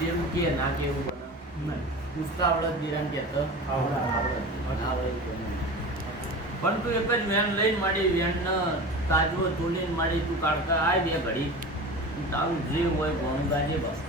દેવું કે ના કેવું બને પૂછતા આવડત દીરાન કહેતો આવડત પણ તું એક જ વેન લઈને માડી વેન તાજવો તોડીને માડી તું કાઢતા આય બે ઘડી તારું જે હોય ઘણું ગાજે બસ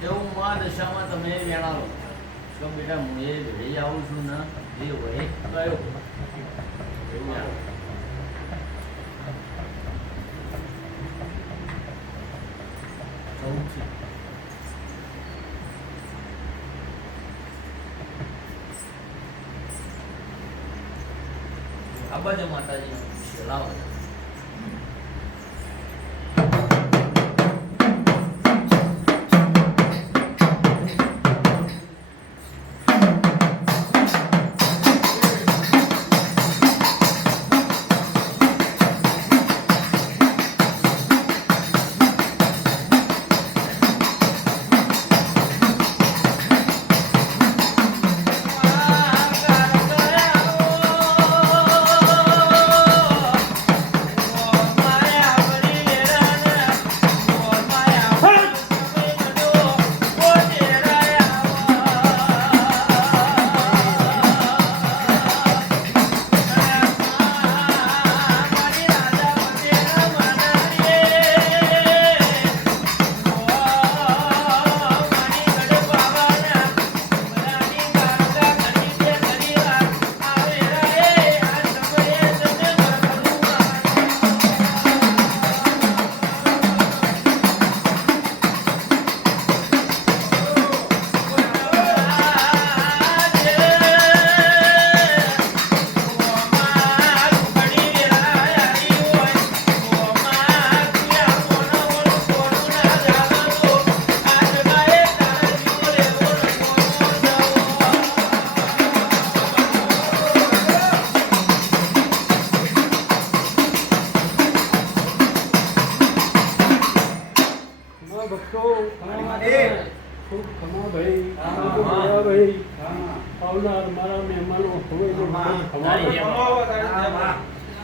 એવું મા દશામાં તમે વેણાલો તો બેટા હું એ ભેળી આવું છું ને એ હોય કયો એવું આ બાજુ માતાજી શેલાવો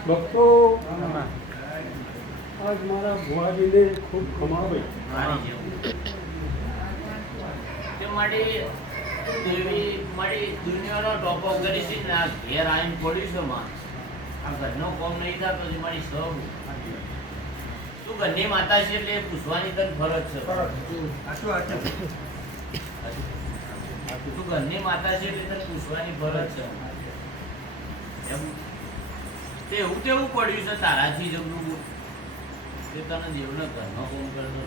ભક્તો આજ મારા ભુવાજીને ખૂબ ખમાવે તે મારી દેવી મારી દુનિયાનો ટોપો કરી છે ને આ ઘેર આવીને પડ્યું છે માં આ ઘરનો કોમ નહીં થતો મારી સૌ તું ઘરની માતા છે એટલે પૂછવાની તને ફરજ છે તું ઘરની માતા છે એટલે તને પૂછવાની ફરજ છે એવું તેવું પડ્યું છે તારાથી જબરું કે તને દેવને ઘરનો કોમ કરતો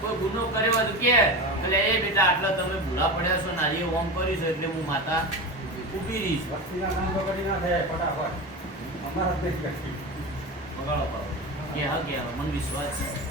કોઈ ગુનો કર્યો તો કે એટલે એ બેટા આટલા તમે ભૂલા પડ્યા છો ને એ ઓમ કર્યું છે એટલે હું માતા ઊભી રહીશ કે હા કે મને વિશ્વાસ છે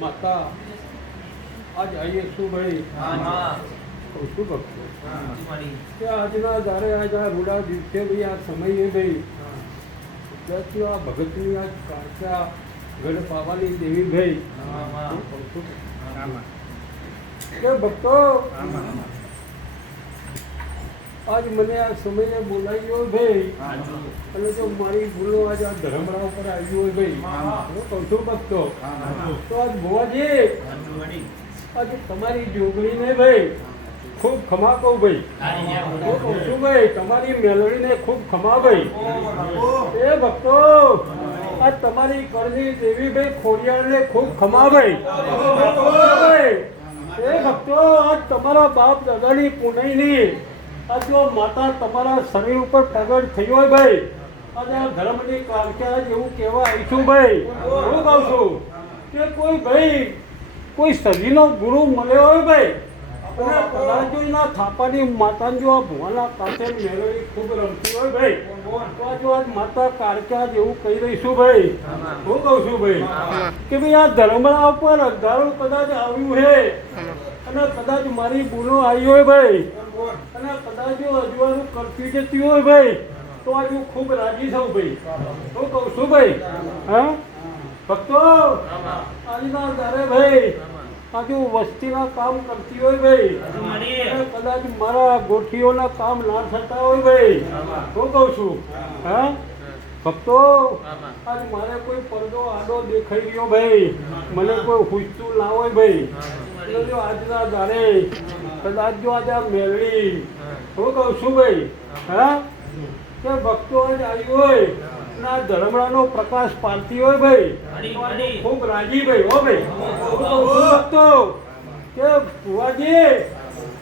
માતા આજ આવીએ શું ભાઈ શું ભક્તો આજના જયારે આજ આ રૂડા દિવસે ભાઈ આ સમયે ભાઈ ત્યાંથી આ ભગતની આ કાંચા ગઢ પાવાની દેવી ભાઈ ભક્તો આજ મને આ સમયે બોલાવ્યો ભાઈ સાચું. અને જો મારી ભૂલો આજ આ ધર્મરાવ પર આવી હોય ભાઈ હું કહું છું ભક્તો તો આજ ભુવાજી સાચું વળી. આજે તમારી જોગણીને ભાઈ ખૂબ ખમા કહું ભાઈ તારી જેમ. હું કહું છું ભાઈ તમારી મેલડીને ખૂબ ખમા ભાઈ એ ભક્તો આજ તમારી કરણી દેવી ભાઈ ખોડિયારને ખૂબ ખમા ભાઈ એ ભક્તો આજ તમારા બાપ દાદાની પુનઈની આજ જો માતા તમારા શરીર ઉપર પ્રગટ થઈ હોય ભાઈ આજે આ ધર્મની કારકે આજ એવું કહેવા આવીશું ભાઈ હું કહું છું કે કોઈ ભાઈ કોઈ સજીનો ગુરુ મળ્યો હોય ભાઈ અને કદાચના થાપાની માતાની જો આ ભુવાના કાંઠે મેળવી ખૂબ રમતી હોય ભાઈ તો આ જો આજ માતા કારકે આજ એવું કહી રહીશું ભાઈ હું કહું છું ભાઈ કે ભાઈ આ ધર્મરા ઉપર અંધારું કદાચ આવ્યું છે અને કદાચ મારી ભૂલો આવી હોય ભાઈ અને કદાચ જો અજવાનું કરતી જતી હોય ભાઈ તો આજે હું ખૂબ રાજી થઉં ભાઈ હું કહું છું ભાઈ હા ભક્તો આજના દારે ભાઈ આજુ વસ્તીના કામ કરતી હોય ભાઈ અને કદાચ મારા ગોઠીઓના કામ ના થતા હોય ભાઈ હું કહું છું હા ભક્તો આજ મારે કોઈ પડદો આડો દેખાઈ ગયો ભાઈ મને કોઈ પૂછતું ના હોય ભાઈ એટલે જો આજના દારે કદાચ જો આજે આ મેળવી હું કહું છું ભાઈ હા કે ભક્તો આજ આવી હોય ના ધર્મડાનો પ્રકાશ પાડતી હોય ભાઈ તો આજે ખૂબ રાજી ભાઈ હો ભાઈ હું કહું છું ભક્તો કે ભુવાજી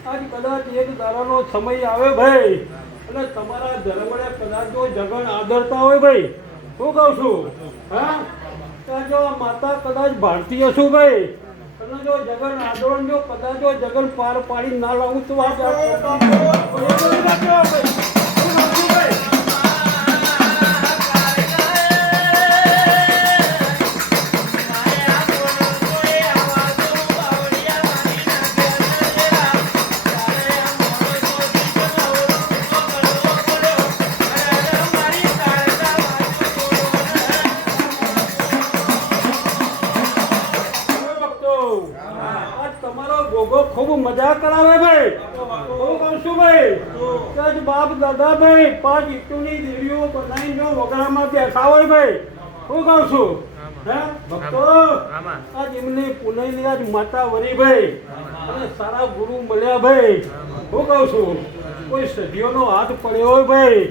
આજ કદાચ એક દાડાનો સમય આવે ભાઈ અને તમારા ધર્મડે કદાચ જો જગન આદરતા હોય ભાઈ હું કહું છું હા તો જો માતા કદાચ ભારતીય છું ભાઈ અને જો જગન આંદોલન જો કદાચ જો જગન પાર પાડી ના લાવું તો આ ખૂબ મજા કરાવે ભાઈ હું કહું છું ભાઈ કે આજ બાપ દાદા ભાઈ 5 ઈંટોની દેવીઓ બનાવીને જો વગડામાં બેઠા હોય ભાઈ હું કહું છું હે ભક્તો આજ એમની પુનઈની આજ માતા વરી ભાઈ અને સારા ગુરુ મળ્યા ભાઈ હું કહું છું કોઈ સદીઓનો હાથ પડ્યો હોય ભાઈ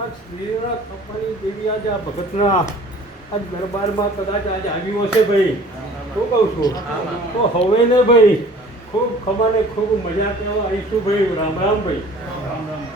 આ શ્રીના કપાની દેવી આજે આ ભગતના આજ દરબારમાં કદાચ આજ આવ્યું હશે ભાઈ હું કહું છું તો હવે ને ભાઈ ખૂબ ખમાને ખૂબ મજા કહેવા આવીશું ભાઈ રામ રામ ભાઈ રામ રામ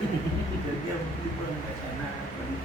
જગ્યા મોકલી પણ ના કરી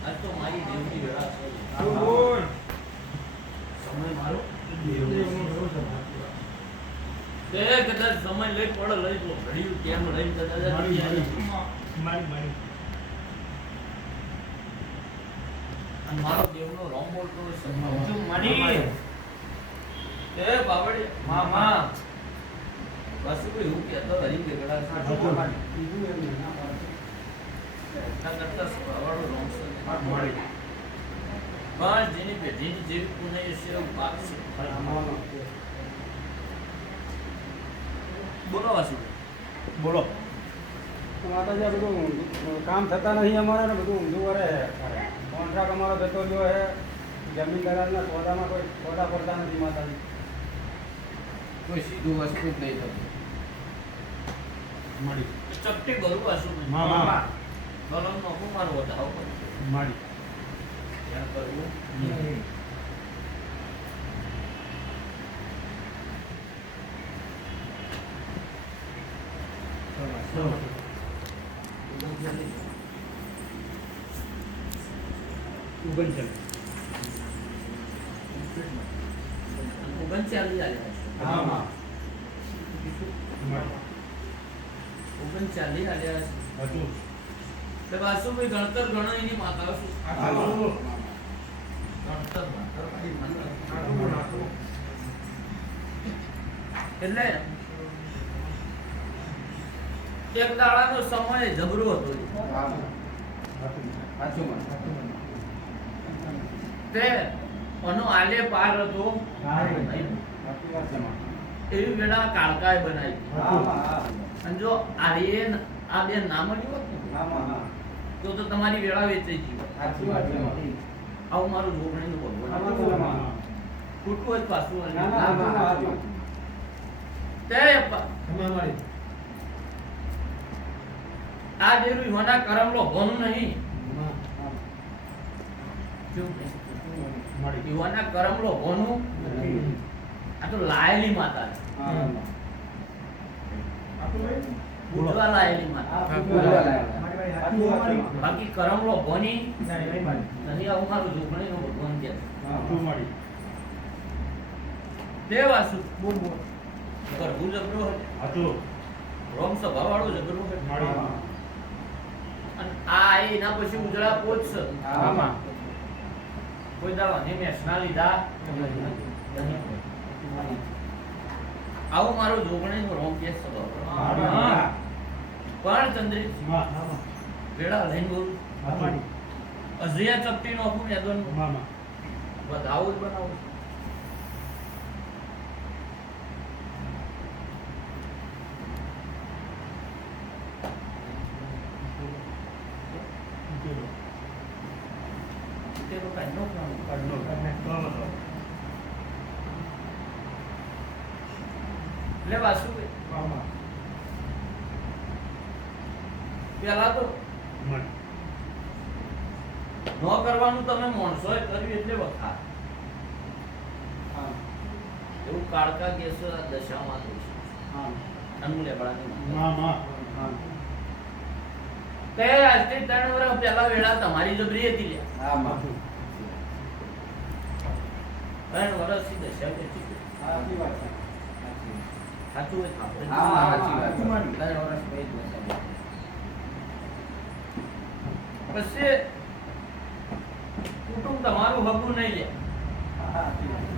આજ તો મારી દેવની વેળા છે. સમય મારો તે કદાચ સમય લઈ પડે લઈ તો ઘડિયું કેમ લઈ કદાચ અને મારો દેવનો રોંબોલ તો સમજો મારી એ બાવડી મામા બસ કોઈ હું કહેતો હરી ગડા પણ જેની પેઢીની જેવી પુનઃ છે એવું પાક છે. બોલો વાસુ બોલો માતાજી આ બધું કામ થતા નથી અમારે ને બધું ઊંધું કરે કોન્ટ્રાક્ટ અમારો જતો રહ્યો હે જમીન દલાલના સોદામાં કોઈ સોદા પડતા નથી માતાજી કોઈ સીધું વસ્તુ જ નહીં થતું મળી ચપટી ભરું વાસુ મામા કલમ નો હું મારો વધાવો મળી ત્યાં કરવું ઓગણચાલીસ આલ્યા છે. તો વાસુભાઈ ગણતર ગણો એની માતા શું એટલે એક દાડાનો સમય જબરો હતો તે અનો આલે પાર હતો એવી વેળા કાળકાએ બનાવી અને જો આર્યન આ બે નામ જ હોત ને તો તમારી વેળા વેચાઈ ગઈ. આવું મારું જોગણીનું ભગવાન ખોટું જ પાછું તે આ દેરું ઈવાના કરમલો ભોનું નહીં ઈવાના કરમલો ભોનું આ તો લાયેલી માતા ઉડવા લાયેલી માતા બાકી કરમલો ભોની નથી. આવું મારું જોગણીનું ભગવાન કે દેવાસુ કરવું જબરો હતો રોમ સભા વાળો જબરો હતો અને આ એના પછી ઉજળા પોચશે કોઈ દાડો ને મેસના લીધા આવું મારું જોગણીનું રોમ કે સ્વભાવ પણ ચંદ્રી વેળા લઈને બોલું અજયા ચપટી નો હું મેદન બધાવું જ બનાવું એટલે વાસુ પેલા તો ન કરવાનું તમે માણસોએ કર્યું એટલે વખા એવું કાળકા કેસ દશામાં તે આજથી 3 વર્ષ પહેલા વેળા તમારી જબરી હતી લ્યા 3 વર્ષથી દશા હતી. સાચી વાત છે. સાચું હોય આપણે સાચી વાત 3 વર્ષ પછી કુટુંબ તમારું હકું નહીં લે.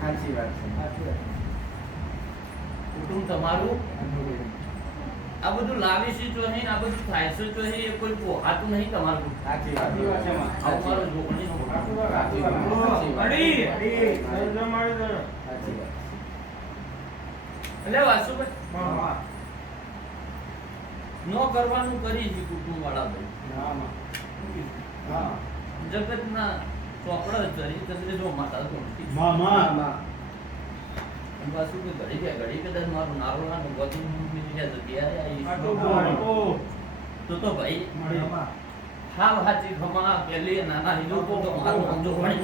સાચી વાત છે. કુટુંબ તમારું આ બધું લાવી છે તો નહીં આ બધું થાય છે તો નહીં એ કોઈ પોહાતું નહીં તમારું. સાચી વાત છે. આ મારું જોગણીનું સાચી વાત. એટલે વાસુભાઈ નો કરવાનું કરી છે કુટુંબ વાળા ભાઈ. જગતના ચોપડા જરી ચંદ્ર જો માતા તો પાછું કે ઘડી કદાચ મારું નારોલાનું ગતું મિલી જાય તો ત્યારે આવી તો ભાઈ હા હાચી ખમા પેલી નાના હિન્દુ તો મારું સમજો પડી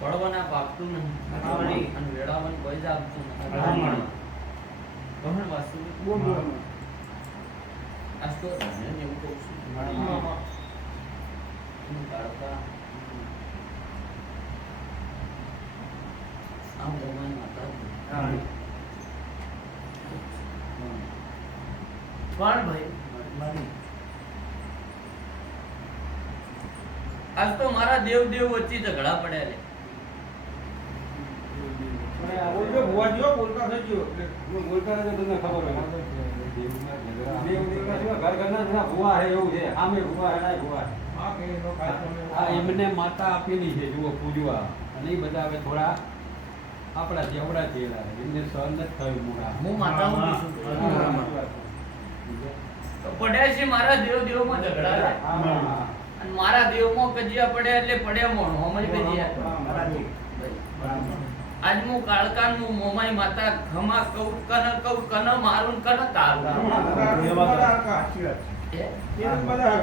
પડવાના પાકતું નહીં અને વેળાવન કોઈ જ આપતું નથી. કહણ વાસ્તુ આજ તો એને એવું કહું છું કાળકા આમ ભગવાન માતા પણ ભાઈ આજ તો મારા દેવ વચ્ચે ઝઘડા પડ્યા લે. એમને માતા આપેલી છે જુઓ પૂજવા અને એ બધા હવે થોડા આપણા જેવડા જેલા એમને સહન નથી થયું મૂળા. હું માતાનું કીધું હા. તો પડ્યા છે મારા દેવમાં ઝઘડા છે. હા. અને મારા દેવમાં કજિયા પડ્યા એટલે પડ્યા મોણ હોમય કજિયા. આજ હું કાળકાન હું મોમાઈ માતા ખમા કઉ કન મારું કન તારું.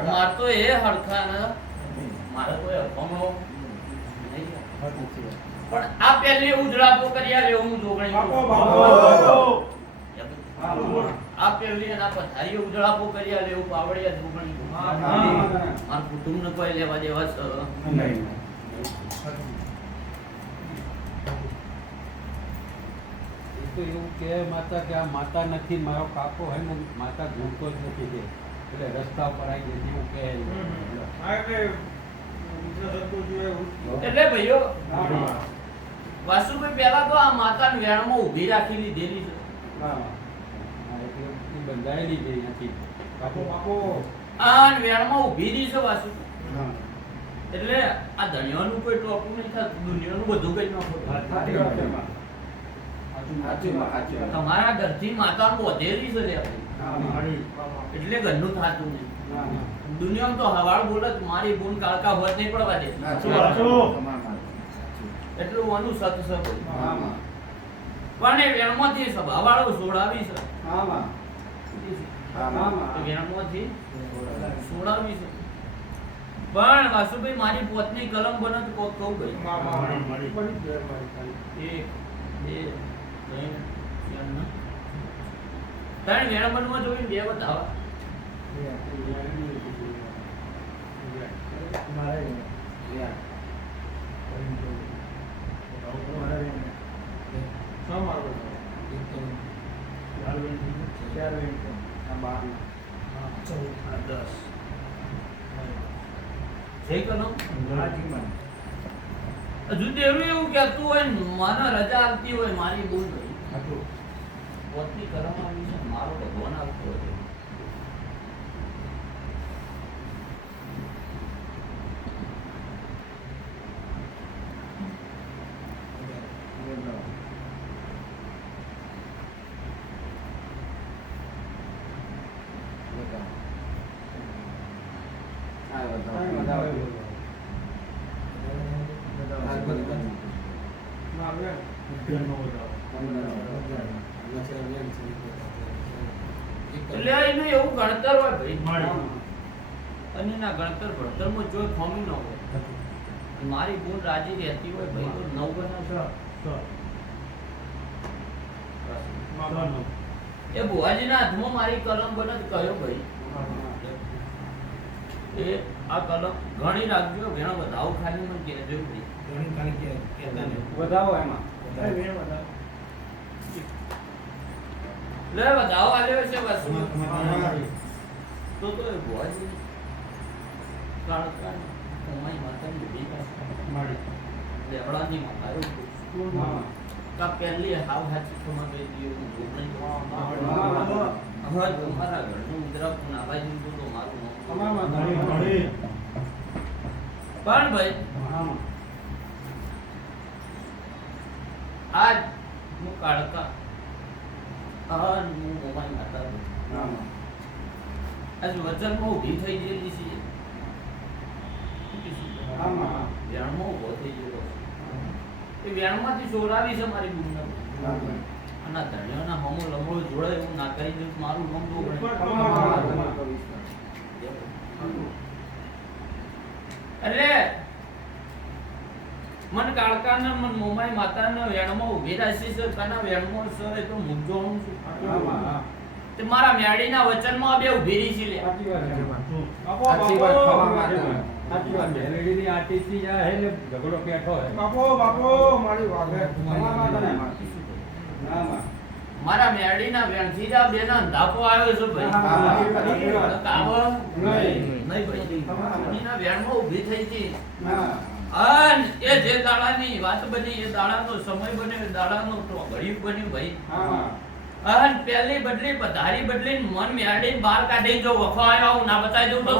માર તો એ હરખા ને મારે કોઈ અપમણો નહીં. પણ આ પહેલી ઉજળાપો કર્યા લે હું જોગણી આ પહેલી એના પથારી ઉજળાપો કર્યા લે હું પાવડિયા જોગણી માર કુટુંબ ને કોઈ લેવા દેવા છે નહીં. એ તો એવું કે માતા કે આ માતા નથી મારો કાકો હે ને માતા ઘૂમતો જ નથી તે એટલે રસ્તા પર આવી જતી એવું કહે. એટલે ભાઈઓ વાસુભાઈ પહેલા તો આ માતાને વેણમાં ઊભી રાખી લીધેલી છે. હા. હા, એટલે એ બંધાયેલી જ નથી. કાકો આ વેણમાં ઊભી રહી છે વાસુ. હા. એટલે આ ધણિયાનું કોઈ ટોપું નહીં થતું, દુનિયાનું બધું કઈ નાખો. સાચી વાત છે. સાચી વાત. તમારા ઘરથી માતા વધેલી છે લે હા. એટલે ઘરનું થાતું નહીં. હા. દુનિયામાં તો હવાળ બોલત મારી બૂન કાળકા હોત નહીં પડવા દે. એટલું આનું સત છે ભાઈ. હા. પણ એ વેણમાંથી સભાવાળો સોડાવી છે. હા. એ વેણમાંથી સોડાવી છે. પણ વાસુભાઈ મારી પોતની કલમ બનત કોક કહું ભાઈ. એક બે ત્રણ ચાર ત્રણ વેણ બનવા જોઈને બે બતાવા. હજુ દેવું એવું કહેતું હોય ને મને રજા આવતી હોય મારી બોલ પોતની કલમ આવી છે મારો ભગવાન આવતો હતો. એટલે એનું એવું ગણતર હોય ભાઈ. અને એના ગણતર ભણતરમાં જો ફોમી ન હોય મારી બોલ રાજી રહેતી હોય ભાઈ તો નવ બનાવશે. એ ભુવાજીના હાથમાં મારી કલમ બનત કહ્યો ભાઈ એ આ કલમ ઘણી રાખજો ઘણા વધાવો ખાલી મને કહેજો ભાઈ. વધાવો એમાં. લે વધાવો આલ્યો છે બસ. તો એ ભુવાજી કાળકા અમારી માતાની ઊભી પાસે લેવડાની માતા કા પહેલી હાવ હાચી ખમા ગઈ હતી એવું જોગણી હવે તમારા ઘરનું ઉદરાપ નાભાજી બોલો મારું પણ ભાઈ આજ હું કાળકા હું મોમાઈ માતા આજ વચનમાં ઊભી થઈ ગયેલી છે. વેણમાં ઊભો થઈ ગયેલો એ વેણમાંથી સોરાવી છે મારી બુનને. અને આ ધણિયાના હમો લમડો જોડે એવું ના કરી દઉં મારું નામ તો એટલે મન કાળકાને મન મોમાઈ માતાને વેણમાં ઊભી રાખી છે કાના વેણમાં છે એ તો મુદ્દો હું છું. તે મારા મેડીના વચનમાં આ બે ઊભી રહી છે લે. સાચી વાત. મેલેડીની આટીથી આ હે ને ઝઘડો બેઠો હે. મારા મેડીના વેણથી જ આ બેના અંધાપો આવ્યો છે ભાઈ. કાવ નહીં ભાઈ. એના વેણમાં ઊભી થઈ છે. અન એ જે દાડાની વાત બની એ દાડાનો સમય બન્યો એ દાડાનો તો ઘડી બન્યું ભાઈ. અન પહેલી બદલી પધારી બદલી મન મેડીને બહાર કાઢી જો વખો આવ્યો હું ના બતાવી દઉં તો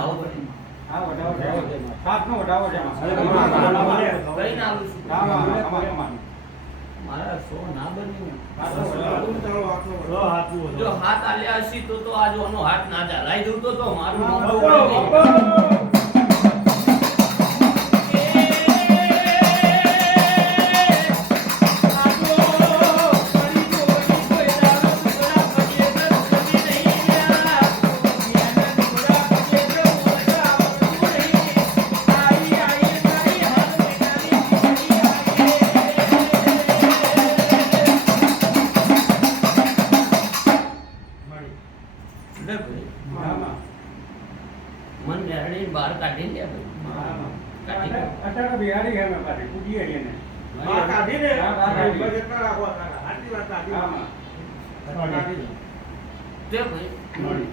આવો બને હા વડાવો છે હાથનો વડાવો છે કઈ ના આવું છું મારા સો ના બન્યું જો હાથ આલ્યા હશે તો આજ ઓનો હાથ ના ચાલાઈ દઉં તો મારું નામ મન બેરડી બહાર કાઢી દે ભાઈ અટાકા બિહારી હે મેં પાછી પૂછીએ એને બહાર કાઢી દે હા, બહાર કાઢી દે. બસ એટલા રાખો આટલી વાત કાઢી તે ભાઈ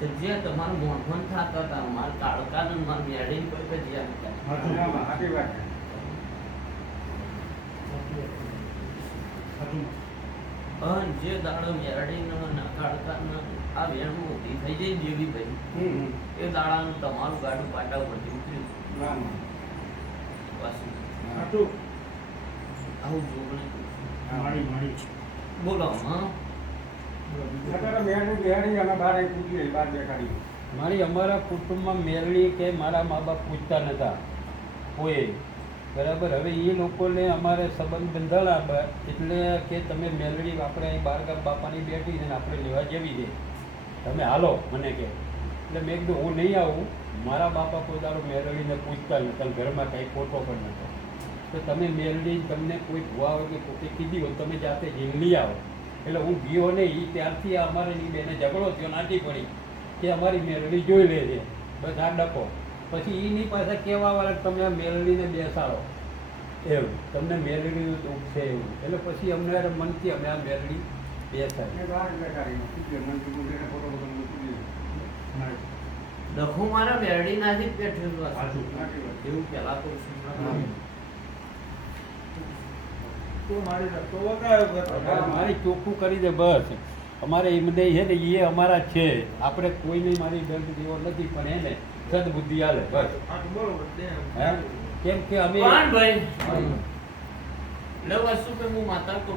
તો જે તમારું મોઢવણ થતા હતા મારા કાળકાને મારા બેરડી કોઈ કે જ્યાં સાચી વાત છે અન જે દાડો મેરડીનો ના કાળકાનો આ વેણું ઊભી થઈ જઈ દેવી ભાઈ એ દાડાનું તમારું ગાડું પાટા ઉપરથી ઉતર્યું પાછું આવું જોગણી બોલો હા અટાકા બિહારી અમે બહાર પૂછીએ બહાર બેઠાડી મારી અમારા કુટુંબમાં મેરડી કે મારા મા બાપ પૂછતા નતા કોઈ બરાબર. હવે એ લોકોને અમારે સંબંધ બંધાણા એટલે કે તમે મેલડી આપણે અહીં બારગામ બાપાની બેઠી છે ને આપણે લેવા જેવી છે, તમે હાલો મને કે. એટલે મેં કીધું હું નહીં આવું, મારા બાપા કોઈ દાડો મેલડીને પૂછતા નતા, ઘરમાં કાંઈ ખોટો પણ નતો. તો તમે મેલડી તમને કોઈ ભૂવા હોય કે પોતે કીધી હોય તમે જાતે ઝીલી આવો. એટલે હું ગયો નહીં, એ ત્યારથી અમારે એ બેને ઝઘડો થયો, નાટી પડી કે અમારી મેલડી જોઈ લે છે, બસ આ ડકો. પછી એની પાસે કહેવાવાળા તમે આ મેલડીને બેસાડો એવું, તમને મેલડીનું દુઃખ છે એવું. એટલે પછી અમને મનથી અમે આ મેલડી બેસાડી. બહાર બેઠાડી પૂછીએ મને પૂછીને ફોટો ફોટો મૂકી ડખું મારા મેરડી નાથી જ બેઠેલું હતું. સાચી વાત. એવું પેલા તો મારી ચોખ્ખું કરી દે બસ. અમારે એમ દે છે ને એ અમારા છે, આપણે કોઈને મારી દંડ દેવો નથી, પણ એને સદબુદ્ધિ હાલે બસ. હે કેમ કે અમે પણ ભાઈ લે વસ્તુ કે હું માતા તો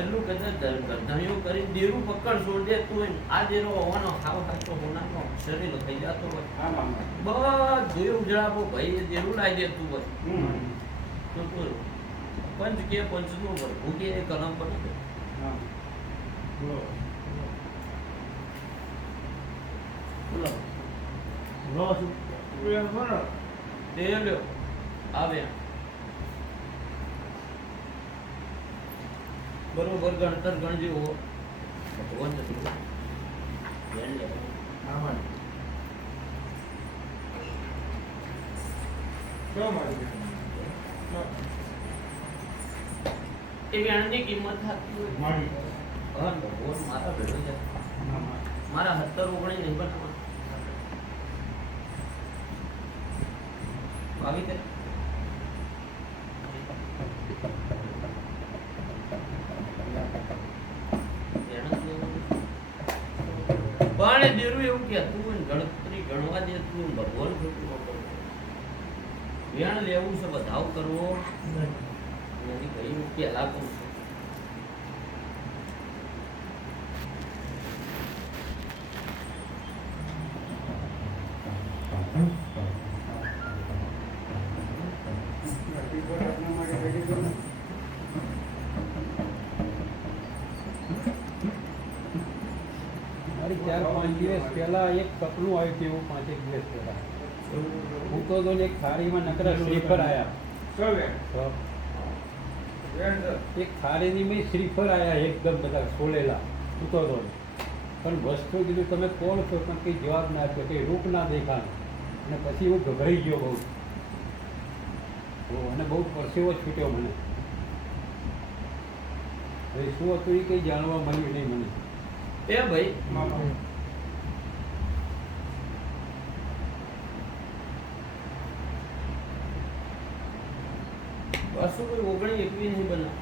એટલું કદાચ ધણીઓ કરી દેરું પકડ છોડ દે તું આ દેરો હોવાનો ખાવ ખાતો હોનાનો શરીર થઈ જતો હોય બધું ઉજળાપો ભાઈ એ દેરું લાવી દે તું બસ. તો તું પંચ કે પંચનું ભરભું કે એ કલમ પર બોલો તે લ્યો આવે બરોબર ગણતર ગણજો ભગવાન નથી ધ્યાન લેવાનું. એ વ્યાણની કિંમત થતી હોય હા ભગવાન મારા ભેળો છે, મારા 70 19 નહીં બનાવવા આવી તે પણ દેરું એવું કહેતું હોય ને ગણતરી ગણવા દેતું હોય ભગવાન ખોટું ન કરવું, વેણ લેવું છે વધાવ કરવો નથી કહ્યું પેલા કહું છું. મારી 4-5 દિવસ પહેલા એક સપનું આવ્યું હતું એવું 5-1 દિવસ પહેલા. હું તો જો ને એક થાળીમાં નકરા શ્રીફળ આવ્યા, એક થાળીની મેં શ્રીફળ આવ્યા એકદમ બધા સોલેલા સૂતો હતો. પણ વસ્તુ કીધું તમે કોણ છો, પણ કંઈ જવાબ ના આપ્યો, કંઈ રૂપ ના દેખાણ. અને પછી હું ગભરાઈ ગયો બહુ, અને બહુ પરસેવો છૂટ્યો મને. હવે શું હતું એ કંઈ જાણવા મળ્યું નહીં મને. એ ભાઈ બસ કોઈ 19-21 નહીં બના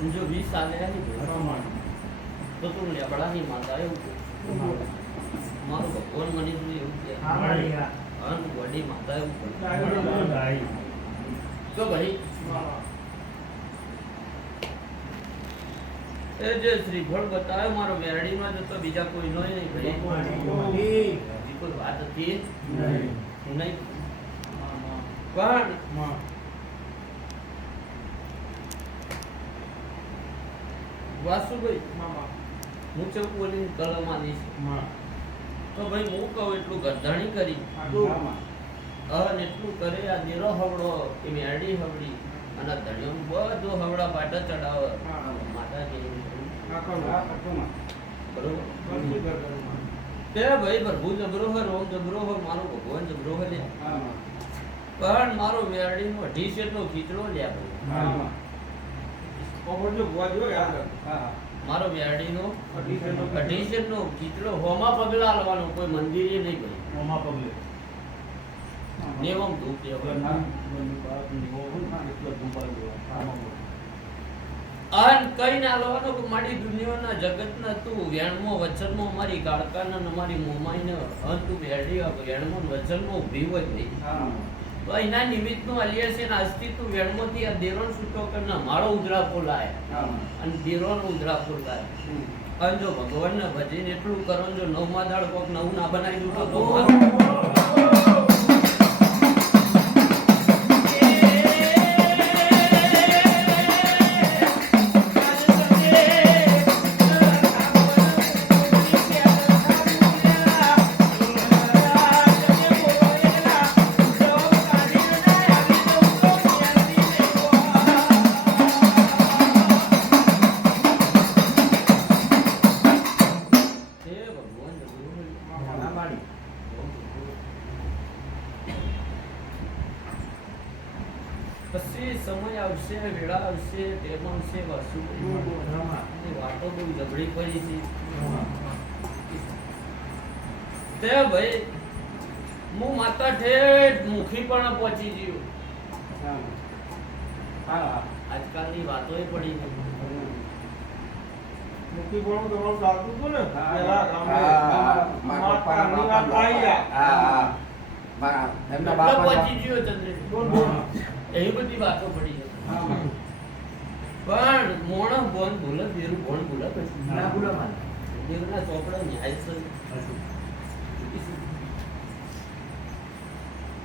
જો 20 સાલે આવી ગયો તો તું લેબડાની માતા એવું કહું. મારું ભગવાન મને તું એવું કે અન વડી માતા એવું કહું. તો ભાઈ એ જે શ્રીફળ બતાવ્યો મારો મેરડીમાં જતો બીજા કોઈ નો નહીં ભાઈ. બીજી કોઈ વાત હતી નહીં. પણ વાસુભાઈ હું ચેક બોલીને કલમ આલીશ તો ભાઈ હું કહું એટલું ગરધાણી કરી અને એટલું કરે આ દેરો હવડો કે મેરડી હવડી અને ધણિયો બધો હવડા પાટા ચડાવે માતાજી બરોબર તે ભાઈ પ્રભુ જબરો હે રોમ જબરો હે મારો ભગવાન જબરો હે લે પણ મારો મેરડી નો 28 નો ખીચડો લે મારો મેરડી નો 28 નો ખીચડો હોમાં પગલા હાલવાનો કોઈ મંદિરે નહીં ભાઈ નિયમ ધૂપ દેવા અન કઈ ના લાવવાનો કે મારી દુનિયાના જગતના તું વેણમો વચનમાં અમારી કાળકાના અમારી મોમાઈને અન તું મેરડી વેણમો વચનમાં ઊભી હોય નહીં તો એના નિમિત્તનું આલિયા છે ને આજથી તું વેણમોથી આ દેરોન છૂટો કરીને મારો ઉધરા ફોલાય અને દેરોન ઉધરા ફોલાય અને જો ભગવાનને ભજીને એટલું કરો જો નવમા દાડ કોક નવું ના બનાવી દઉં તો પછી સમય આવશે વેળા આવશે ટેમ આવશે વાસુ વાતો બહુ જબડી પડી છે તે ભાઈ હું માતા ઠેઠ મુખી પણ પહોંચી ગયો આજકાલની વાતો એ પડી ગઈ મુખી પણ તમારું ચાલતું હતું ને પેલા માતાની વાત આવી એમના એટલે બાપા પહોંચી ગયો ચંદ્રેશ એવી બધી વાતો પડી ગઈ પણ મોણ બોન બોલે દેરું બોન બોલે પછી ના બોલે મારે દેવના ચોપડા ન્યાય છે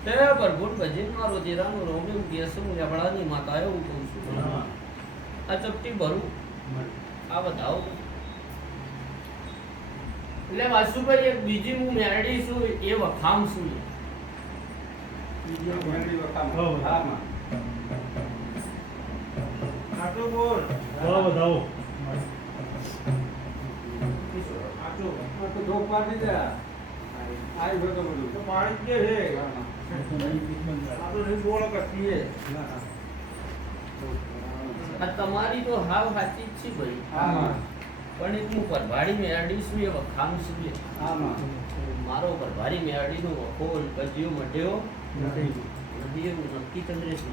તે પ્રભુ ભજન મારો દેરાનો રોમે કેસું લેબડાની માતા એવું કહું છું આ ચપટી ભરું આ બતાવો એટલે વાસુભાઈ એક બીજી હું મેરડી છું એ વખામ છું આટલું બોલ તો મારી જ છે આટલું નહીં બોલ કશીએ આ તમારી તો હાવ સાચી જ છે ભાઈ પણ એક હું પરભારી મેરડી છું એ વખામ છું એ. મારો પરભારી મેરડીનો વખો ગજ્યો મઢ્યો નથી એવું નક્કી ચંદ્રેશ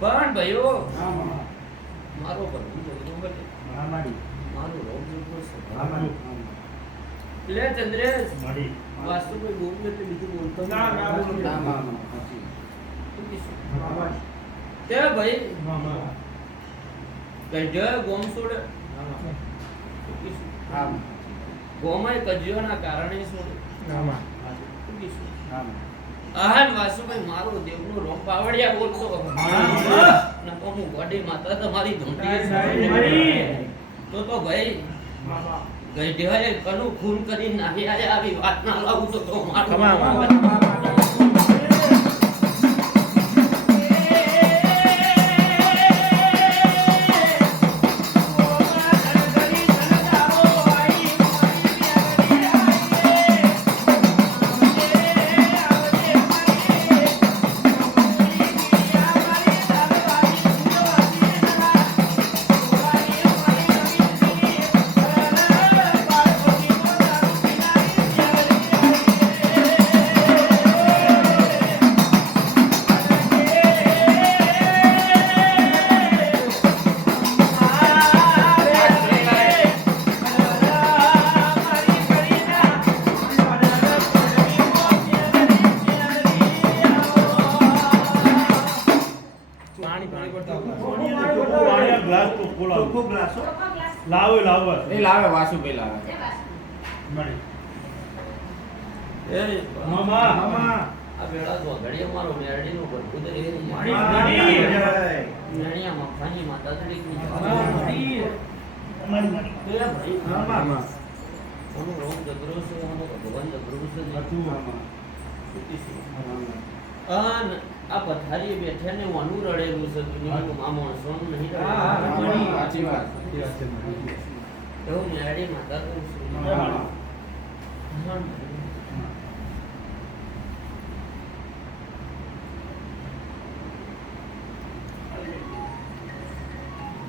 પણ ભાઈઓ મારો પ્રભુ જબરો બને મારો રોગ જબરો છે લે ચંદ્રેશ વાસ્તુભાઈ બોલું એટલે બીજું બોલતો ના, ના, બોલું. તે ભાઈ કજ્યો ગોમ છોડ ગોમાય કજ્યોના કારણે છોડ આહાન વાસુભાઈ મારો દેવનો રોમ પાવડિયા બોલતો ન તો હું ગોડી માતા તમારી ધૂંટી તો ભાઈ ગઈઢાએ કનું ખૂન કરી નાખી આવી વાત ના લાવું તો મારો એ લાવે વાસુભાઈ લાવે એ મામા મામા આ વેળા તો ઘડીએ મારો મેરડીનું ભરપૂર એ માડી મેરડીયામાં ખાની માતા તરીકે માડી ભાઈ મામા કોનો રોગ જબરો છે કોનો ભગવાન જબરો છે અન આ પથારી બેઠે ને વાનું રડેલું છે દુનિયાનું મામણ સોનું નહીં રડેલું. સાચી વાત એવું મેરડી માતા કહું છું.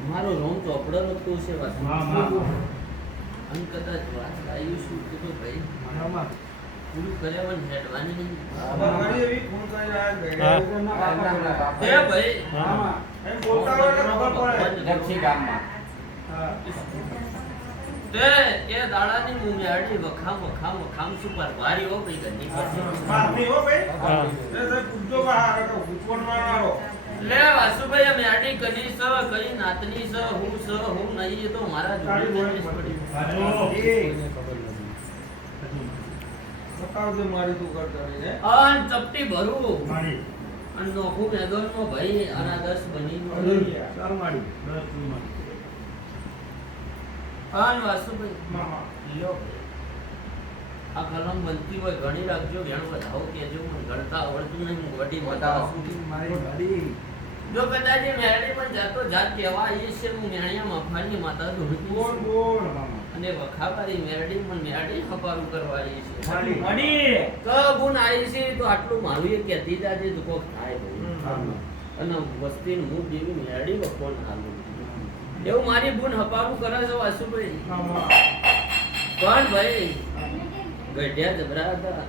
મારો રોમ ચોપડો લખતો છે વાત અને કદાચ વાત આવ્યું શું કીધું ભાઈ પૂરું કર્યા પણ હેડવાની નહીં. મારી એવી ફોન કરી રહ્યા છે હે ભાઈ મામા એમ બોલતા હોય એટલે ખબર પડે લક્ષી ગામમાં હા તે એ દાડાની હું મેરડી વખામ સુપર ભારી હો ભાઈ ઘરની પાસે. માફી હો ભાઈ એ સાહેબ પૂછજો બહાર તો પૂછવાનું વાળો લે વાસુભાઈ આ મેરડી કની સ કઈ નાતની સ હું નહીં એ તો મારા જોડે જ પડી. બતાવજો મારી તું કરતા નહીં ને અન ચપટી ભરું અને નોખું મેદાનનો ભાઈ આના 10 બની અન વાસુભાઈ મામા લ્યો આ કલમ બનતી હોય ઘણી રાખજો ઘણું બધાઓ કેજો મને ગણતા આવડતું નહીં હું વડી મોટા છું. જો કદાચ એ મેરડી પણ જાતો જાત કહેવા એ છે હું મેણિયા મફાની માતા ધોળતી બોલ છું. બોલ મામા અને વખાવારી મેરડી પણ મેરડી ખપારું કરવાની છે. માડી કબુન આવી છે તો આટલું મારું એ કહેતી જાજે તો કોક થાય ભાઈ. અને વસ્તીનું મુખ જેવી મેરડી વખોન આલું એવું મારી બુન હપારું કરે છે વાસુભાઈ. મામા પણ ભાઈ ગઢિયા જબરા હતા.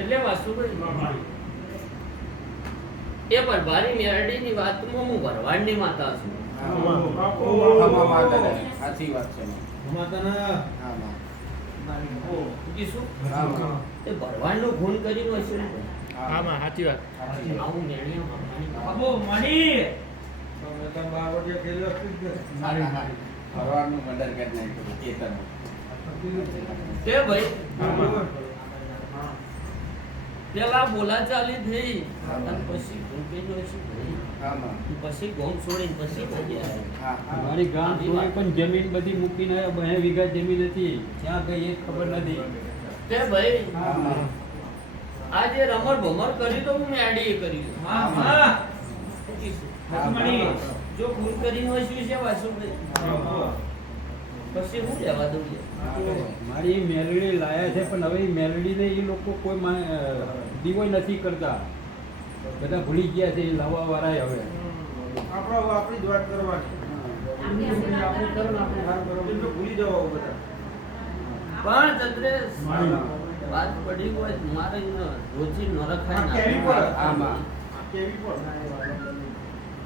એટલે વાસુભાઈ એ ભરભારી મેરડીની વાતમાં હું ભરવાડની માતા છું. સાચી વાત છે માતાના કી શું આમાં એ ભરવાડનું ખૂન કરીને હશે ને ભાઈ. સાચી વાત આવું મેણિયા મામાની માતા. અબો મણી તમે તો બાવડિયા ખેલ્યો છે જ ને ફરવાનું મર્ડર કરી નાખ્યું ખેતરમાં તે ભાઈ પેલા બોલાચાલી થઈ અને પછી ભૂલકેલો છે ભાઈ. આમાં પછી ગોમ છોડીને પછી ભાગ્યા આવ્યા. હા મારી ગામ જોડે પણ જમીન બધી મૂકીને 2 વીઘા જમીન હતી ત્યાં ગઈ એ ખબર નથી. તે ભાઈ આમાં આ જે રમણ ભમર કર્યું તો હું મેરડીએ કર્યું. મામા મણી જો ખૂન કરીને હોય શું છે વાસુભાઈ પછી હું લેવા દઉં છે. મારી મેલડી લાયા છે પણ હવે એ મેલડીને એ લોકો કોઈ દીવો નથી કરતા. બધા ભૂલી ગયા છે એ લાવવા વાળા હવે. આપણી જ વાત કરવાની આપણે કરો ને આપણે વાત કરો એટલે ભૂલી જવા બધા પણ ચંદ્રેશ વાત પડી હોય મારે રોજી ન રખાય ના. કેવી પડે? આમાં કેવી પણ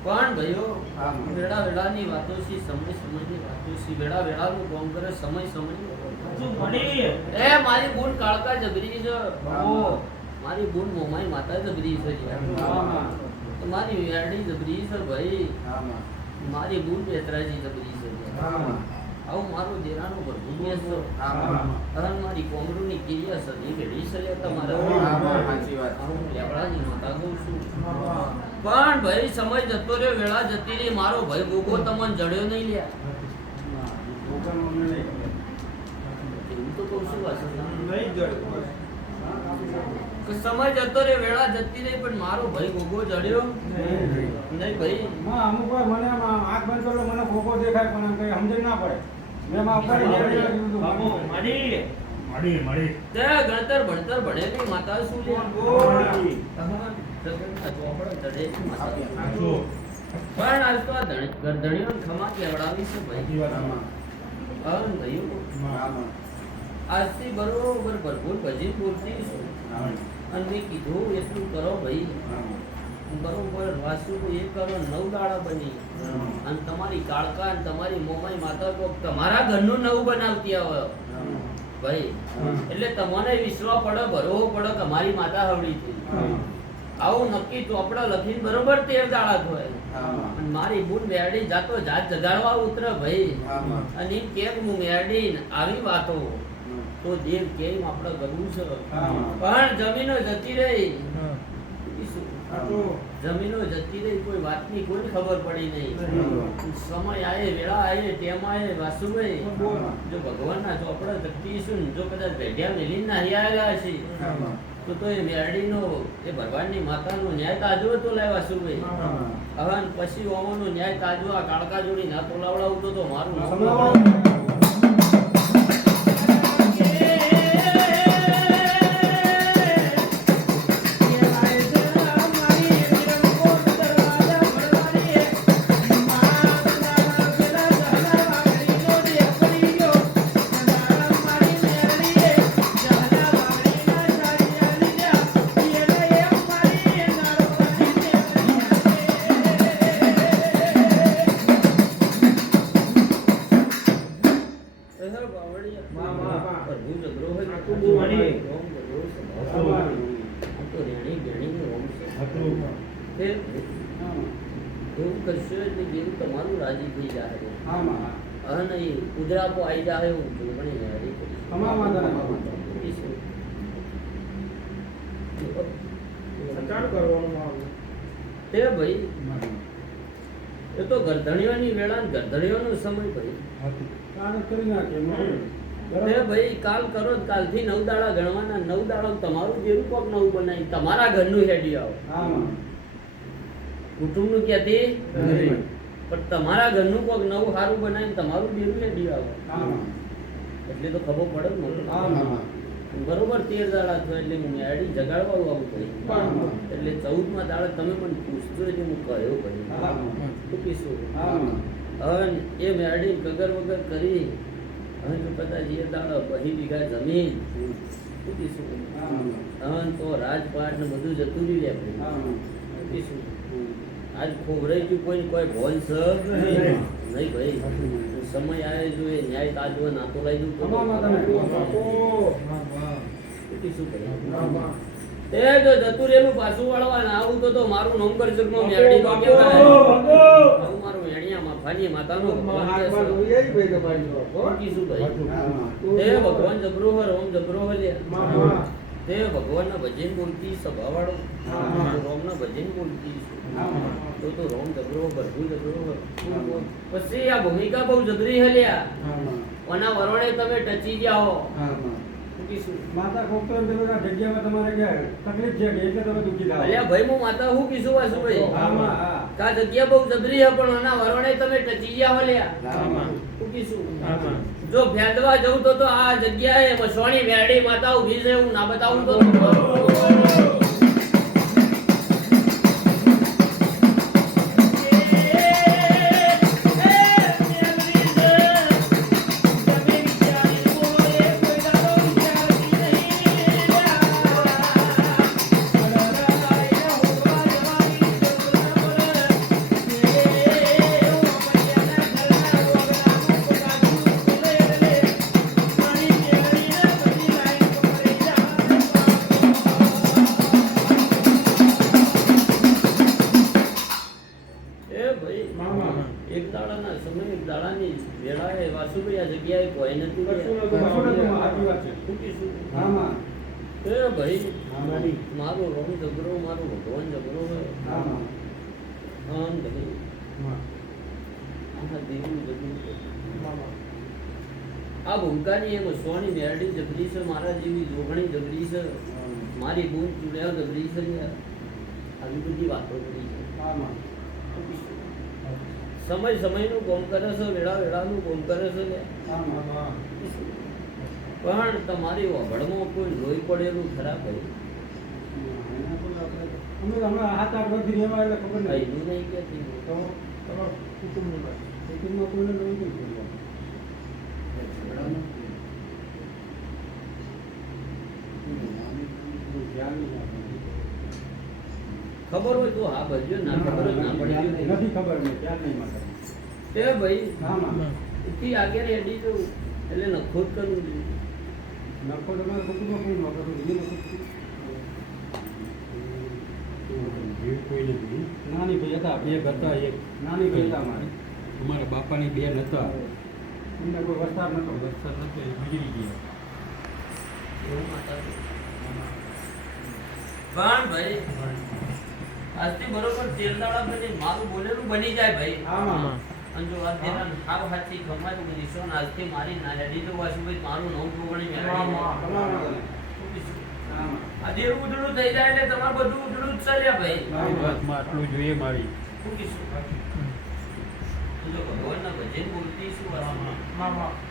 પણ ભાઈઓ આમાં. વેળા વેળાની વાતો છે સમય સમયની વાતો છે વેળા વેળાનું કામ કરે સમય સમય શું મણી એ મારી બુન કાળકા જબરી છે. આમાં. ઓ મારી બુન મોમાઈ માતા જબરી છે આમાં. મારી વેરડી જબરી છે ભાઈ. આમાં મારી બુન બેતરાજી જબરી છે આમાં આવું મારું દેરાનું ભરભૂમિયા છે. આમાં અને મારી કોમરૂની ક્રિયા છે એ ઘડી છે લે તમારે આમાં સાચી વાત હું લેવડાની માતા કહું છું. પણ ભાઈ સમય જતો રહ્યો વેળા જતી રહી મારો ભાઈ ગોગો તમને જડ્યો નહીં લ્યા. એવું તો કહું છું વાસુદેવ. નહીં જડ કે સમય જતો રહ્યો વેળા જતી રહી પણ મારો ભાઈ ગોગો જડ્યો નહીં ભાઈ. અમુક વાર મને આમ આંખ બંધ કરો મને ખોખો દેખાય પણ આમ કઈ સમજણ ના પડે મેં આમ અપાડી બાબુ મણી તે ગણતર ભણતર ભણેલી માતા શું લ્યા. ચોપડો જડેલી માતા. પણ આજ તો આ ગરધણીઓને ખમા કેવડાવી છે ભાઈ. આમાં અન ભાઈઓ આમાં આજથી બરોબર ભરપૂર ભજી બોલતી છું અને મેં કીધું એટલું કરો ભાઈ. બરોબર વાસુ એ કરો 9 દાડા બની અને તમારી કાળકા અને તમારી મોમાઈ માતા કોક તમારા ઘરનું નવું બનાવતી આવે ભાઈ. એટલે તમને વિશ્વાસ પડે ભરવો પડે કે અમારી માતા હવડી થઈ આવું નક્કી ચોપડા લખીને બરોબર 13 દાડા થયા. આમાં. અને મારી બુન મેરડી જાતો જાત જગાડવા ઉતરે ભાઈ. આમાં. અને એમ કેમ હું મેરડી આવી વાતો તો દેવ કેમ આપણે કરવું છે. પણ જમીનો જતી રહી. જમીનો જતી રહી કોઈ વાતની કોઈ ખબર પડી નહીં. સમય આયે વેળા આયે ટેમ આયે વાસુભાઈ જો ભગવાનના ચોપડા જગતીશું જો કદાચ ભેડિયા મેલીને નાહી આવેલા હશે તો એ મેરડીનો એ ભગવાનની માતાનો ન્યાય તાજવો તો લાય વાસુભાઈ. હવે અને પછી ઓમોનો ન્યાય તાજવો આ કાળકા જોડી ના તો લાવડાવતો તો મારું એવું કરશો એટલે જેવું તમારું રાજી થઈ જાય. અને ઉદરાપો આવી જાય એવું જોગણી હારી તે ભાઈ એ તો ગરધણીઓની વેળા ને ગરધણીઓનો સમય ભાઈ. તે ભાઈ કાલ કરો કાલથી 9 દાડા ગણવાના. 9 દાડા તમારું જેવું કોક નવું બનાવી તમારા ઘરનું હેડી આવો. કુટુંબનું ક્યાંથી પણ તમારા ઘરનું કોક નવું સારું બનાવીને તમારું બેરું હેડી આવો એટલે તો ખબર પડે ને. બરોબર 13 દાડા થયો એટલે હું મેરડી જગાડવા આવું ભાઈ. એટલે 14મા દાડા તમે મને પૂછજો એટલે હું કહ્યો ભાઈ શું કીશું. હવે એ મેરડી ગગર વગર કરી હવે જો કદાચ એ દાડા 2 વીઘા જમીન શું કીશું. હવે તો રાજપાટ ને બધું જતું રહ્યું આપણે શું કીશું. આજ ખોબરાઈ ગયું કોઈ ભોલ સબ નહીં ભાઈ. સમય આવે જો એ ન્યાય તાજવો નાતો લઈ દઉં શું કરે. તે જો જતું રેલું પાછું વાળવા આવું તો મારું નંબર જગનો મેરડી નો કહેવાય. આવું મારું મેણિયા માફાની માતાનો ભગવાન કીધું ભાઈ. તે ભગવાન જબરોહર ઓમ જબરોહર તે ભગવાનના ભજન બોલતી સભાવાળો રોમના ભજન બોલતી તો રોમ જબરો ભરભું જબરો. પછી આ ભૂમિકા બહુ જબરી હલ્યા ઓના વરોણે તમે ટચી ગયા હો માતા કોકતો જગ્યામાં તમારે ક્યાં તકલીફ છે એટલે તમે દુખી થાવ. અલ્યા ભાઈ હું માતા હું કીધું વાસુ ભાઈ કા જગ્યા બહુ જબરી હે પણ ઓના વરોણે તમે ટચી ગયા હલ્યા હું કીધું. જો ભેદવા જવું તો આ જગ્યાએ મસવાણી મેરડી માતા ઊભી છે હું ના બતાવું તો મારો રોમ જબરો મારો ભગવાન જબરો આ ભૂમકાની એમ સોની મેરડી જબરી છે મારા જેવી જોગણી જબરી છે મારી બૂન ચૂડ્યા જબરી છે આવી બધી વાતો કરી છે. સમય સમયનું કોમ કરે છે વેળા વેળાનું કોમ કરે છે પણ તમારી વગડમાં કોઈ લોહી પડેલું ખરાબ હોય અમે હમણાં 7-8 વર્ષથી રહેવા એટલે ખબર નહીં. એનું નહીં કે કુટુંબમાં કોઈને લોહી નહીં પડ્યું. ખબર હોય તો હા ભજ્યો ના ખબર હોય ના પડી નથી ખબર નહીં ક્યાં નહીં માટે તે ભાઈ હા ઇથી આગે રેડી તો એટલે નખો જ કરવું જોઈએ. નખો તમારે કુટુંબમાં કોઈ ન કરવું એ નખો કોઈ નથી. નાની ભાઈ હતા એક હતા, એક નાની ભાઈ હતા અમારે અમારા બાપાની બેન હતા. એમને કોઈ વસ્તાર નતો વરસાદ નતો એ ગુજરી ગયા. એવું માતા પણ ભાઈ આજથી બરોબર તેલદાડા બની મારું બોલેલું બની જાય ભાઈ. આમાં અને જો આ તેના હાવ હાથી ખમાયું બનીશો ને આજથી મારી ના રેડી તો વાસુભાઈ મારું નવ ચોગણી મેળવી આ દેરું ઉધડું થઈ જાય એટલે તમારે બધું ઉધડું જ ચાલ્યા ભાઈ. બસમાં આટલું જોઈએ મારી. શું કીધું? જો ભગવાનના ભજન બોલતી શું કરવાનું?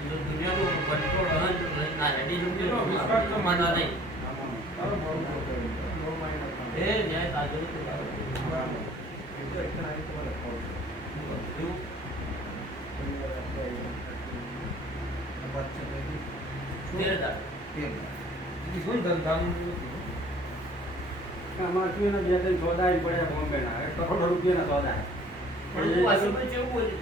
જો દુનિયાનું કંટ્રોલ અહંત ના રેડી જો માતા નહીં એ ન્યાય તાજો તો અમારે શું એના બે ત્રણ સોદા ય પડ્યા બોમ્બેના 1 કરોડ રૂપિયાના સોદા પણ હું વાસુભાઈ કેવું બોલી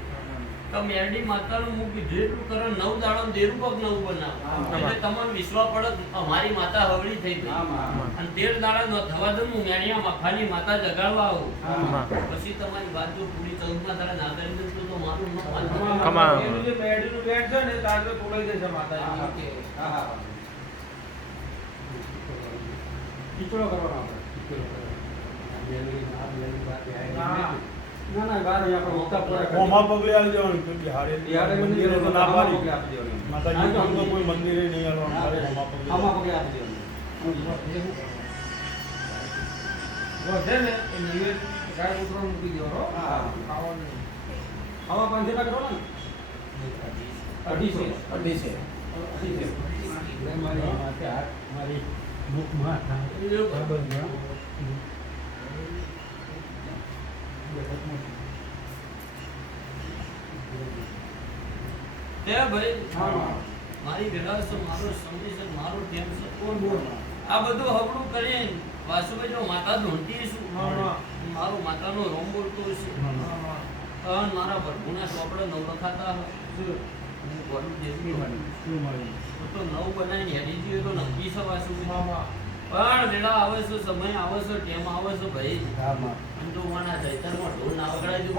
તો મેરડી માતાનું મુખ જેટલું કરો 9 દાડો દેરું પગ નવું બનાવ એટલે તમને વિશ્વાસ પડે અમારી માતા હવળી થઈ ગઈ અને 13 દાડા નો થવા દઉં હું મેણિયા મફાની માતા જગાડવા આવું પછી તમારી વાત જો પૂરી 14 માં તારા ના કરી દઉં તો મારું ન માનવું. એનું જે મેડીનું બેટ છે ને તારે તોડાઈ દેશે માતા ખીચડો કરવાનો આપણે ના ના બાર અહીંયા આપણે હોતા પૂરા કરી ઓમાં પગલે આવી જવાનું કે બિહારે બિહારે મંદિરે તો ના આમાં પાડી પગલે આપી દેવાનું. માતાજી તો કોઈ મંદિરે નહીં આવવાનું મારે ઓમાં પગલે આમાં પગલે આપી દેવાનું. વધે ને એ નિવેદ ગાય કૂતરો મૂકી દેવાનો હા. ખાવાનું નહીં. આમાં 500 કરવાના ને 250 મારી માથે હાથ મારી મુખમાં હાથ. બરાબર. તે ભાઈ હા મારી વિલાસ મારો સમય છે મારો ટેમ છે કોણ બોલ આ બધું હવળું કરીને વાસુભાઈ જો માતા ધૂંટી છું હા. મારો માતાનો રોમ બોલતો છે અને મારા ભરભુના ચોપડે નવ લખાતા હું ઘરનું દેશી શું મારી? તો નવ બનાવીને હેડી જઈએ તો નક્કી છે વાસુભાઈ મામા. પણ વેળા આવે છે સમય આવે છે ટેમ આવે છે ભાઈ આમાં. આમ તો મારા ચૈતરમાં ઢોલ ના વગડાય જો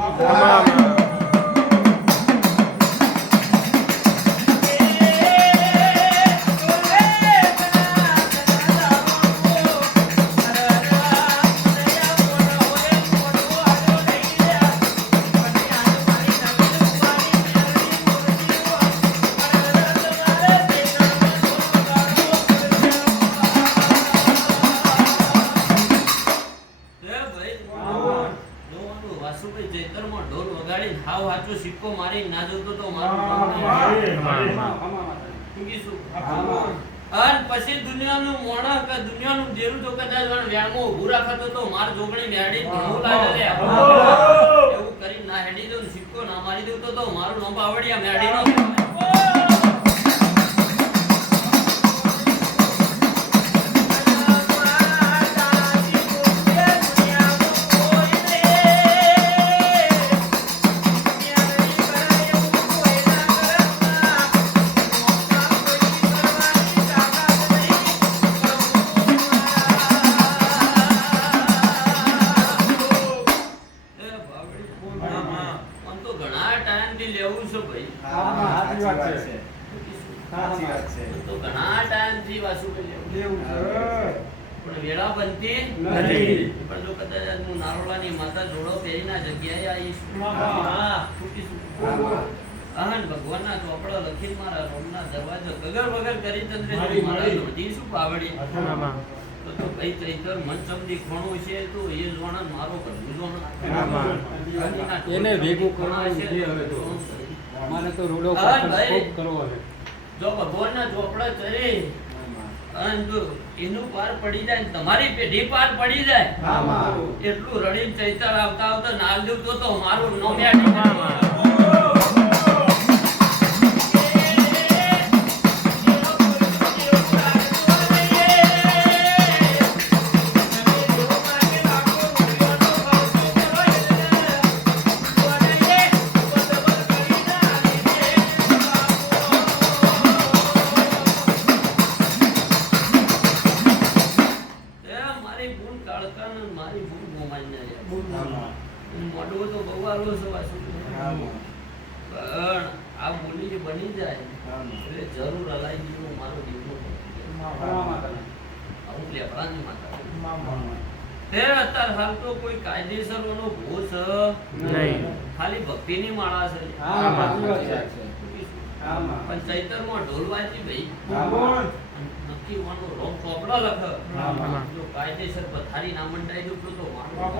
વાસુભાઈ ચૈતરમાં ઢોલ વગાડીને હાવ હાચો સિક્કો મારી ના જોતો તો મારું નામ નહીં. આમાં કીધું. આમાં અને પછી દુનિયાનું મોણા કે દુનિયાનું જેરું તો કદાચ વ્યામો ઊભું રાખતો તો માર જોગણી મેડી ભણવું લાગે લે એવું કરી ના હેડી દઉં સિક્કો ના મારી દઉં તો મારું નામ આવડિયા મેડી નો ઘણા ટાઈમથી લેવું છે ભાઈ સાચી વાત છે. સાચી વાત છે. તો ઘણા ટાઈમથી વાસુભાઈ લેવું એવું છે. પણ વેળા બનતી નથી. પણ જો કદાચ આજ હું નારોલાની માતા જોડો પહેરીના જગ્યાએ આવીશ હા. છૂટીશું. આમાં. અહન ભગવાનના ચોપડા લખીને મારા રોમના દરવાજો ગગર વગર કરી ચંદ્રે મારી મારા મારી. ધોતી શું પાવડી તો ભાઈ ચૈતર મન સમજી ખોણું છે તો એ જોણા મારો કરવું જોણા એને ભેગું કરવાનું છે હવે તો. અમારે તો રૂડો હા, ભાઈ. ખૂબ કરવો છે. જો ભગવાનના ચોપડા ચરી અને જો એનું પાર પડી જાય ને તમારી પેઢી પાર પડી જાય આમાં. એટલું રડીને ચૈતર આવતા આવતા નાલ દેવ તો મારું નો મેળ મારી ભૂલ કાળકાને મારી ભૂલ ગોમાઈ ના જાય મોઢું તો બહુ આલો છે વાસુ. હા માં. પણ આ બોલી જે બની જાય હા માં. એટલે જરૂર હલાઈ દીધું મારો દીકરો. અમુક લેપડાની માતા. તે અત્યારે હાલ તો કોઈ કાયદેસરનો ભો છે નહીં. ખાલી ભક્તિની માળા છે. હા, સાચી વાત છે. હા, માં. પણ ચૈતરમાં ઢોલ વાંચી ભાઈ હા, માં. નક્કી વાનો રોમ ચોપડા લખે. હા, માં. જો કાયદેસર પથારી ના મંડાઈ દઉં તો મારો હા,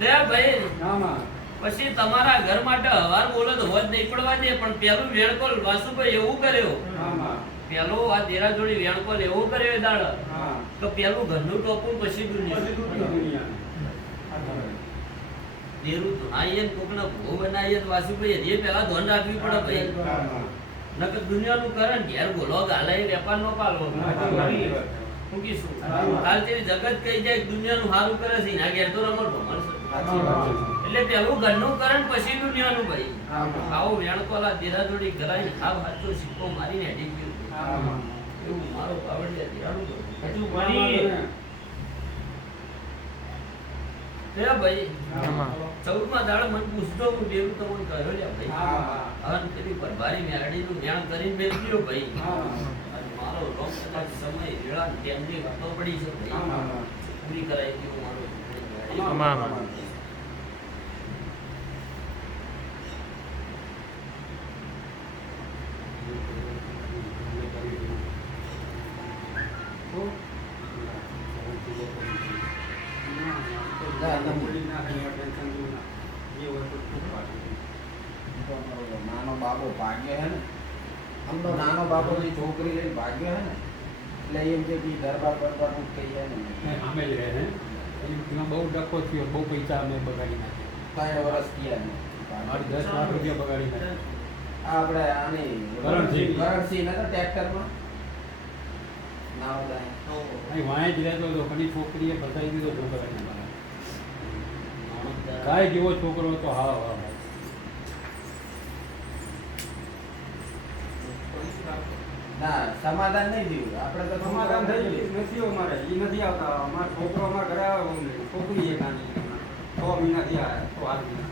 તે ભાઈ હા, માં. પછી તમારા ઘર માટે હવાર બોલો તો હોજ નહીં પડવા દે પણ પેલું વેણકોલ વાસુભાઈ એવું કર્યો હા, માં. પેલો આ દેરા જોડી વેણકોલ એવું કર્યો એ દાડ હા. કે પેલું ઘરનું ટોપું પછી દુનિયા દુનિયા. દેરું ધોનાઈએ ને કોકના ભો બનાવીએ તો વાસુભાઈ હજી પેલા ધોન રાખવી પડે ભાઈ હા, માં. નકર દુનિયાનું કરણ ઘેર ગોલો ગાલે એ વેપાર નો પાલવો સાચી વાત. હું કીશું હા. કાલ તેવી જગત કહી જાય કે દુનિયાનું સારું કરે છે ના ઘેર તો રમણ ભમણ છે સાચી વાત છે. એટલે પેલું ઘરનું કરણ પછી દુનિયાનું ભાઈ હા, માં. આવો વેણકોલા દેરા જોડી કરાઈને હાવ હાચો સિક્કો મારીને હેડી ગયું હા, માં. એવું મારો પાવડિયા દેરાનું હજુ હતું. વળી હે ભાઈ હા, માં. 14મા દાડે મને પૂછતો હું દેરું તમને કહ્યો લ્યા ભાઈ હા, માં. હવે પેલી પરભારી મેરડીનું જ્ઞાન કરીને મેળવ્યો ભાઈ હા, માં. અને મારો રોગ કદાચ સમય વેળા ને ટેમની વાતો પડી છે હા, ભાઈ માં. પૂરી કરાઈ દીધું મારો આમાં. નાનો બાબો ભાગ્યો હે ને આમનો નાનો બાબો ની છોકરી લઈને ભાગ્યો હે ને એટલે એમ કે ભઈ દરબાર બરબાર નું કહી જાય ને સામે જ રહે ને એમાં બહુ ડખો થયો, બહુ પૈસા અમે બગાડી નાખ્યા. 3 વર્ષ થયા ને મારી 10 લાખ રૂપિયા બગાડી નાખ્યા. આ આપણે આની કરણસિંહ. કરણસિંહ નતો ટ્રેક્ટરમાં નાવડા અહીં વાંય જ રહેતો હતો, ઘણી છોકરીએ બતાવી દીધો છોકરાને મારા. ગાય જેવો છોકરો હતો. હા હા હા. ના સમાધાન નહીં થયું આપણે તો સમાધાન થઈ ગયું નથી અમારે એ નથી આવતા અમારો છોકરો અમારા ઘરે આવે છોકરી એક નાની 6 મહિનાથી આવ્યા 8 મહિના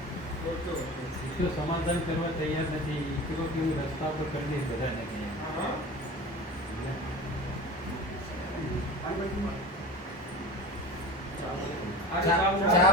જો સમાધાન કરવા તૈયાર નથી, કેવો કેવું રસ્તા પર કરીને બધા નથી. ચા